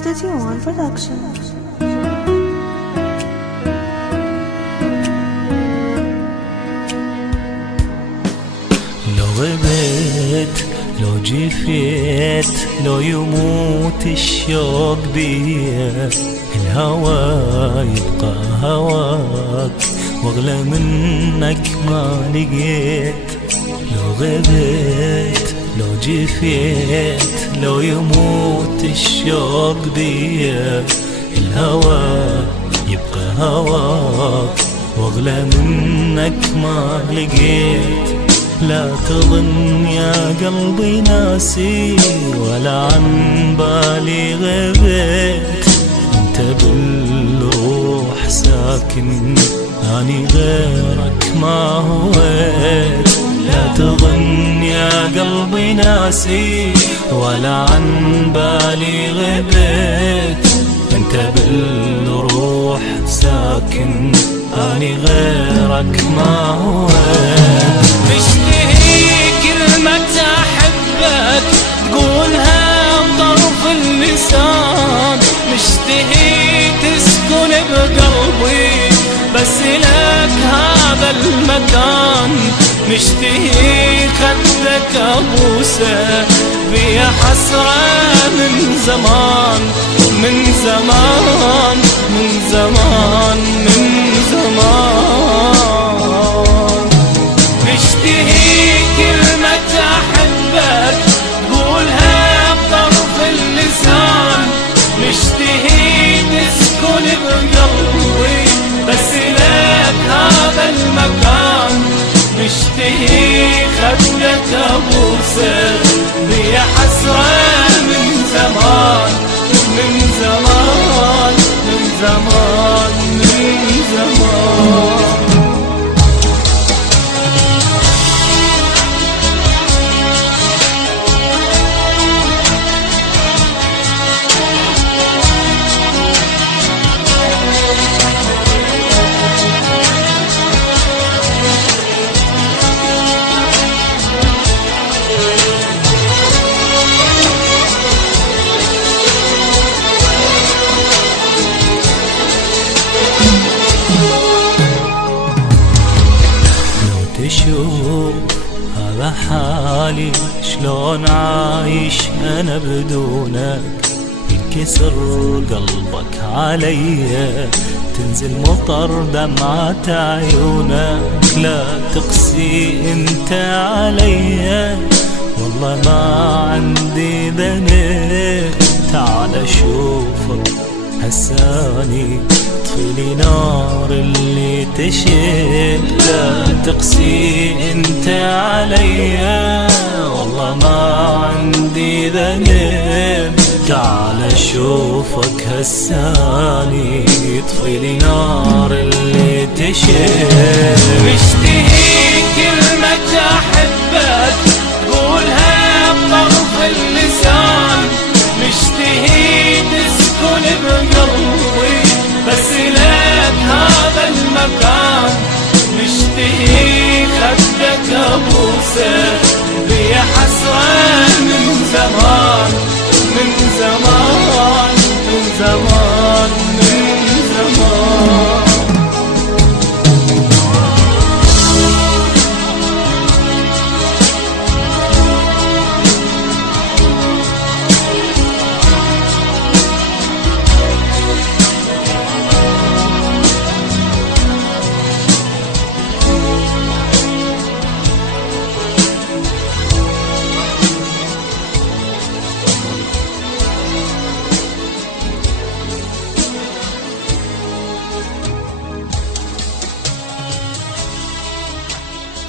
Studio One Production. لو غبت لو جفيت لو يموت الشوق بيا، الهوى يبقى هواك واغلى منك ما لقيت. لو غبت لو جفيت لو يموت الشوق بيا، الهوى يبقى هواك واغلى منك ما لقيت. لا تظن يا قلبي ناسي ولا عن بالي غبت، انت بالروح ساكن اني غيرك ما هويت. لا تظن يا قلبي ناسي ولا عن بالي غبت، انت بالروح ساكن اني غيرك ما هويت. مشتهي كلمة أحبك تقولها بطرف اللسان، مشتهي تسكن بقلبي بس لك هذا المكان، مشتهي خدك أبوسه بيا حسرة من زمان من زمان من زمان من زمان. مشتهي كلمة أحبك تقولها بطرف اللسان، مشتهي تسكن بقلبي بس لك هذا المكان، مشتهي خدك أبوسه بيا حسرة من زمان من زمان من زمان من زمان. تشوف هذا حالي شلون عايش أنا بدونك، ينكسر قلبك عليا تنزل مطر دمعة عيونك. لا تقسي انت عليا والله ما عندي ذنب، تعال شوفك هساني طفيلي نار اللي تشيل. لا تقسي انت عليا والله ما عندي ذنب، تعال شوفك هساني طفيلي نار اللي تشيل. مشتهي كلمة أحبك تقولها بطرف اللسان، مشتهي تسكن بقلبي بس لك هذا المكان، مشتهي خدك أبوسه بيا حسرة من زمان من زمان من زمان من زمان.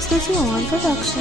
Studio One Production.